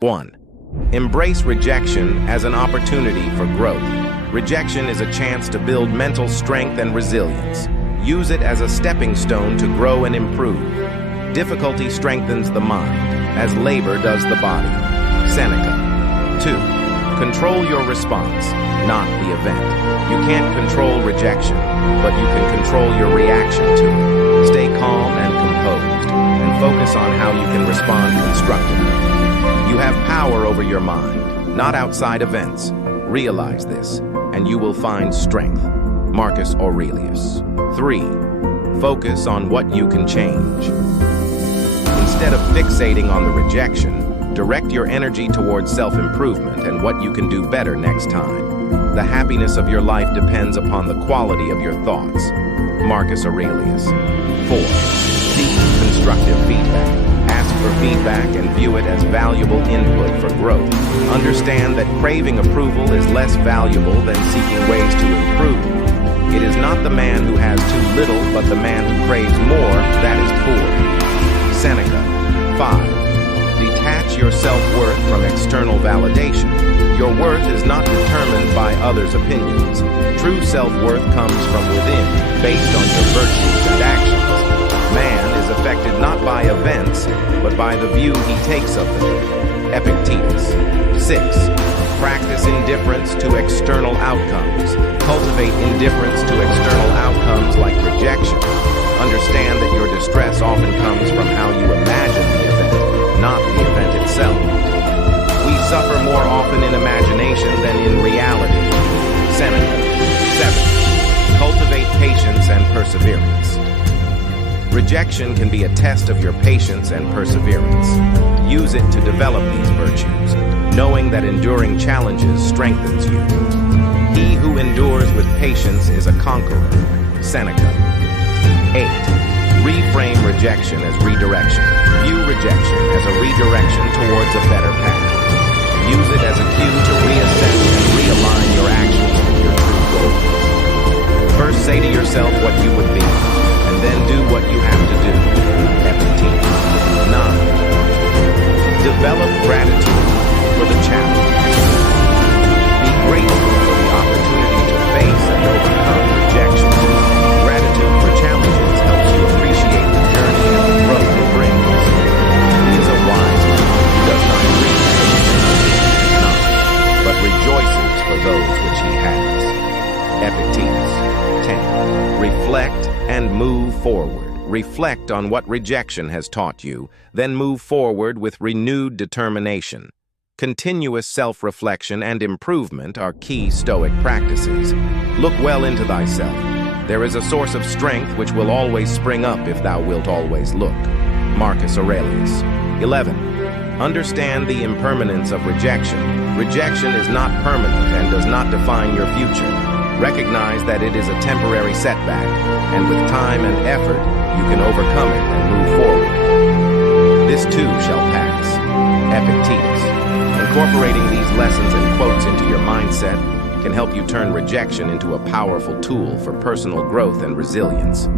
1. Embrace rejection as an opportunity for growth. Rejection is a chance to build mental strength and resilience. Use it as a stepping stone to grow and improve. Difficulty strengthens the mind, as labor does the body. Seneca. 2. Control your response, not the event. You can't control rejection, but you can control your reaction to it. Stay calm and composed, and focus on how you can respond constructively. You have power over your mind, not outside events. Realize this, and you will find strength. Marcus Aurelius. 3. Focus on what you can change. Instead of fixating on the rejection, direct your energy towards self-improvement and what you can do better next time. The happiness of your life depends upon the quality of your thoughts. Marcus Aurelius. 4. Seek constructive feedback. Ask for feedback and view it as valuable input for growth. Understand that craving approval is less valuable than seeking ways to improve. It is not the man who has too little, but the man who craves more that is poor. Seneca. 5. Detach your self-worth from external validation. Your worth is not determined by others' opinions. True self-worth comes from within, based on your virtues and actions. Man is affected not by events, but by the view he takes of them. Epictetus. 6. Practice indifference to external outcomes. Cultivate indifference to external outcomes like rejection. Understand that your distress often comes from how you imagine the event, not the event itself. We suffer more often in imagination than in reality. Seneca. 7. Cultivate patience and perseverance. Rejection can be a test of your patience and perseverance. Use it to develop these virtues, knowing that enduring challenges strengthens you. He who endures with patience is a conqueror. Seneca. 8. Reframe rejection as redirection. View rejection as a redirection towards a better path. Use it as a cue to reassess and realign your actions with your true goals. First, say to yourself what you would be, and then do what you have to do. Epictetus. 9. Develop gratitude for the challenge. Be grateful for the opportunity to face and overcome rejection. Gratitude for challenges helps you appreciate the journey and the growth it brings. He is a wise man who does not grieve for the things he has not, but rejoices for those which he has. Epictetus. 10. Reflect and move forward. Reflect on what rejection has taught you, then move forward with renewed determination. Continuous self-reflection and improvement are key Stoic practices. Look well into thyself. There is a source of strength which will always spring up if thou wilt always look. Marcus Aurelius. 11. Understand the impermanence of rejection. Rejection is not permanent and does not define your future. Recognize that it is a temporary setback, and with time and effort, you can overcome it and move forward. This too shall pass. Epictetus. Incorporating these lessons and quotes into your mindset can help you turn rejection into a powerful tool for personal growth and resilience.